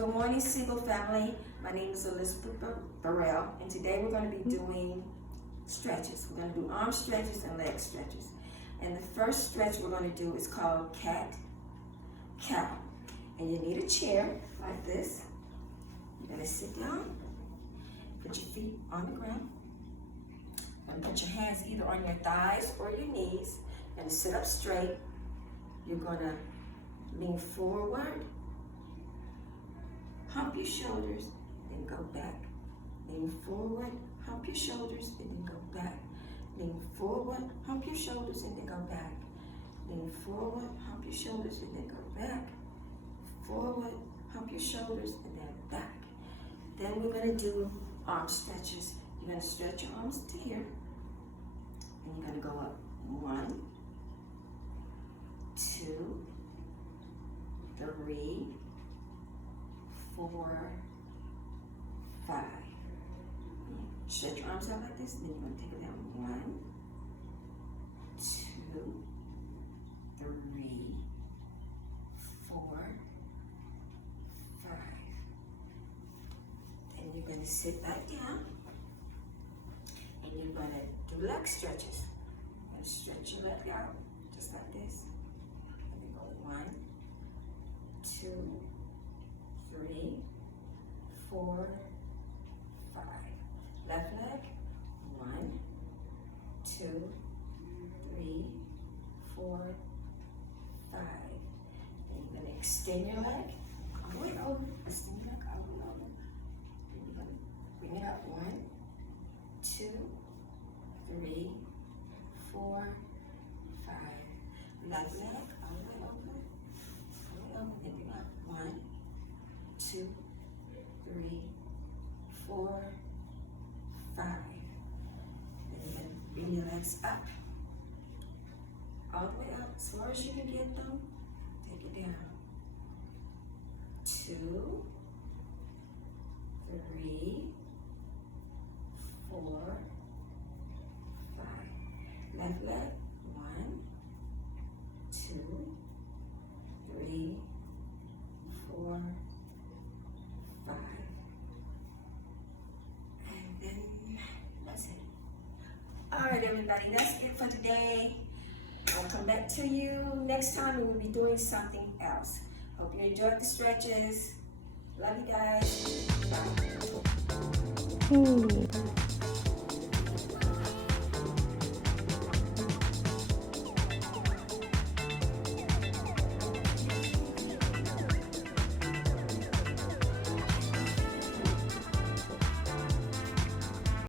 Good morning, Seagull family. My name is Elizabeth Burrell, and today we're going to be doing stretches. We're going to do arm stretches and leg stretches. And the first stretch we're going to do is called cat-cow. And you need a chair like this. You're going to sit down, put your feet on the ground. You're going to put your hands either on your thighs or your knees. You're going to sit up straight. You're going to lean forward, hump your shoulders, then go back. Lean forward, hump your shoulders, and then go back. Lean forward, hump your shoulders, and then go back. Lean forward, hump your shoulders, and then go back. Forward, hump your shoulders, and then back. Then we're going to do arm stretches. You're going to stretch your arms to here, and you're going to go up 1, 2, 3, 4, 5. Stretch your arms out like this, then you're going to take it down. 1, 2, 3, 4, 5. Then you're going to sit back down, and you're going to do leg stretches. You're going to stretch your leg out, just like this. And then go 1, 2, 3, 4, 5. Left leg, 1, 2, 3, 4, 5. Then you're going to extend your leg all the way over. Extend your leg all the way over. Then you're going to bring it up. 1, 2, 3, 4, 5. Left leg all the way over. Then bring it up. 1, 2, 3, 4, 5. Then you're going to bring your legs up, all the way up, as far as you can get them. Take it down. 2, 3, 4, 5. Left leg. 1, 2, 3, 4, 5. And then that's it. All right, everybody, that's it for today. I'll come back to you next time, and we'll be doing something else. Hope you enjoyed the stretches. Love you guys. Bye.